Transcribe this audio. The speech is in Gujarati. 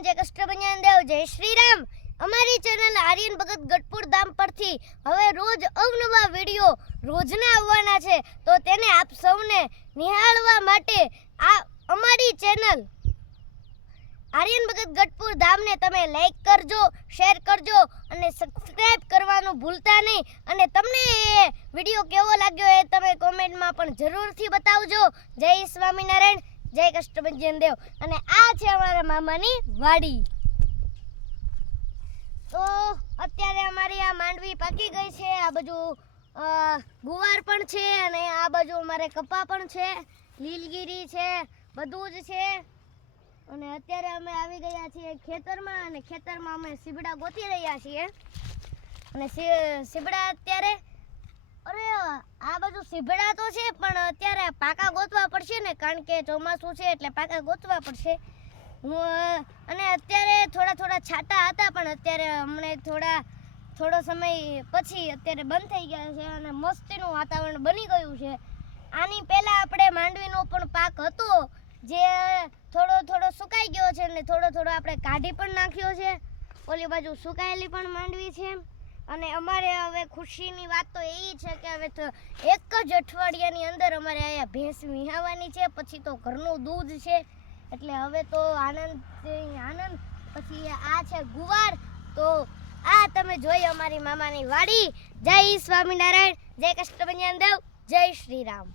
સ્વામિનારાયણ જય કષ્ટભંજન દેવ. જય શ્રી રામ અમારી ચેનલ આર્યન ભગત ગઢપુર ધામ પરથી હવે રોજ અવનવા વીડિયો રોજના આવવાના છે. તો તેને આપ સૌને નિહાળવા માટે આ અમારી ચેનલ આર્યન ભગત ગઢપુર ધામને તમે લાઈક કરજો શેર કરજો અને સબસ્ક્રાઈબ કરવાનું ભૂલતા નહીં. અને તમને એ વીડિયો કેવો લાગ્યો એ તમે કોમેન્ટમાં પણ જરૂરથી બતાવજો. જય સ્વામિનારાયણ. જય કષ્ટભંજન દેવ અને આ છે અમારા મામાની વાડી. તો અત્યારે અમારી આ માંડવી પાકી ગઈ છે, આ બાજુ ગુવાર પણ છે અને આ બાજુ અમારે કપા પણ છે, લીલગીરી છે, બધું જ છે. અને અત્યારે અમે આવી ગયા છીએ ખેતરમાં અને ખેતરમાં અમે સીબડા ગોતી રહ્યા છીએ. અને સીબડા અત્યારે અરે, આ બાજુ સીભડા તો છે, પણ અત્યારે પાકા ગોતવા પડશે ને, કારણ કે ચોમાસું છે એટલે પાકા ગોતવા પડશે. હું અને અત્યારે થોડા થોડા છાંટા હતા, પણ અત્યારે હમણે થોડા, થોડો સમય પછી અત્યારે બંધ થઈ ગયા છે અને મસ્તીનું વાતાવરણ બની ગયું છે. આની પહેલાં આપણે માંડવીનો પણ પાક હતો, જે થોડો થોડો સુકાઈ ગયો છે અને થોડો થોડો આપણે કાઢી પણ નાખ્યો છે. ઓલી બાજુ સુકાયેલી પણ માંડવી છે. અને અમારે હવે ખુશીની વાત તો એ છે કે હવે તો એક જ અઠવાડિયાની અંદર અમારે અહીંયા ભેંસ વિહાવાની છે, પછી તો ઘરનું દૂધ છે. એટલે હવે તો આનંદ આનંદ, પછી આ છે ગુવાર. તો આ તમે જોઈ અમારી મામાની વાડી. જય સ્વામિનારાયણ, જય કષ્ટભંજન દેવ, જય શ્રી રામ.